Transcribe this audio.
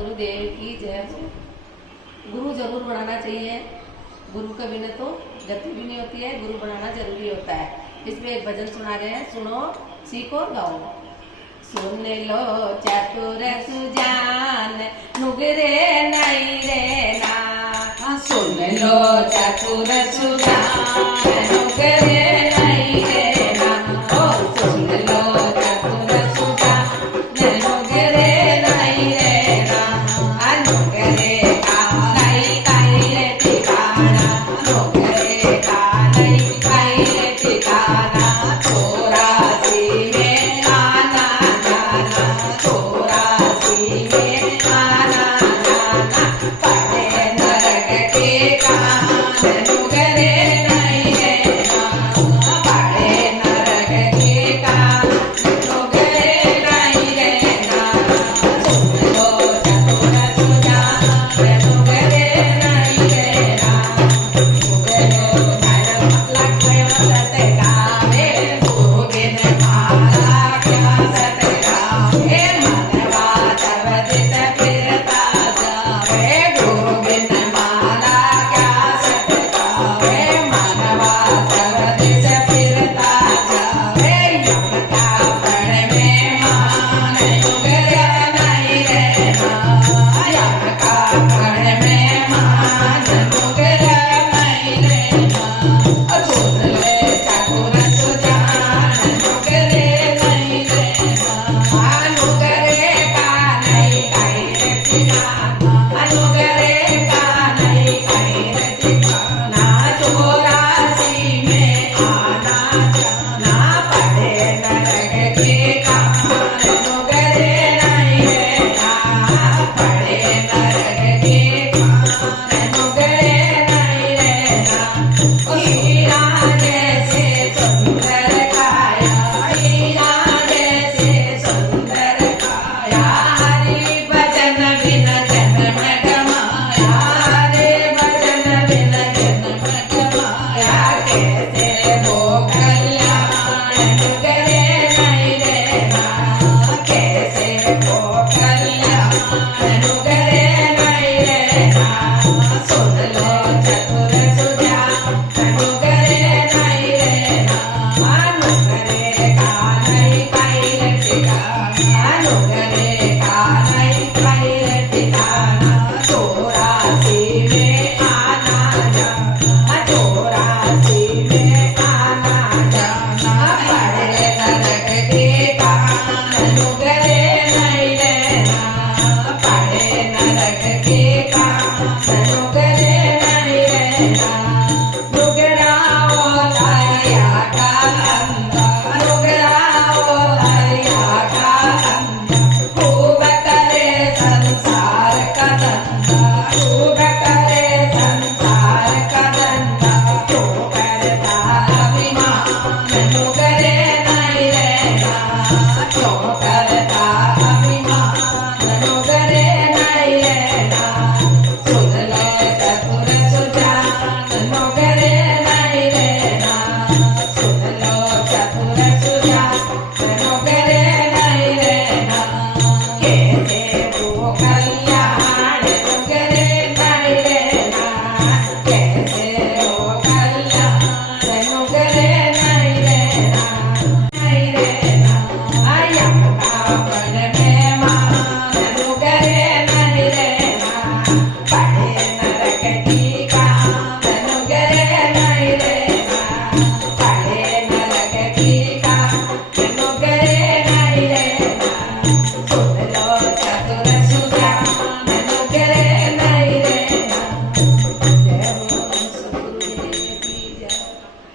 सदगुरुदेव की जय। गुरु जरूर बनाना चाहिए, गुरु के बिना तो गति भी नहीं होती है, गुरु बनाना जरूरी होता है। इसमें एक भजन सुना गया है, सुनो, सीखो, गाओ। सुन लो चतुर सुजान नुगरे नहीं रे ना, सुन लो चतुर सुजान नुगरे नहीं रे ना, ओ सुन लो चतुर सुजान नुगरे नहीं रे ना, नुगरे का नहीं काई रे ठिकाना, नुगरे का नहीं काई रे ठिकाना, चौरासी में आना जाना, चौरासी में आना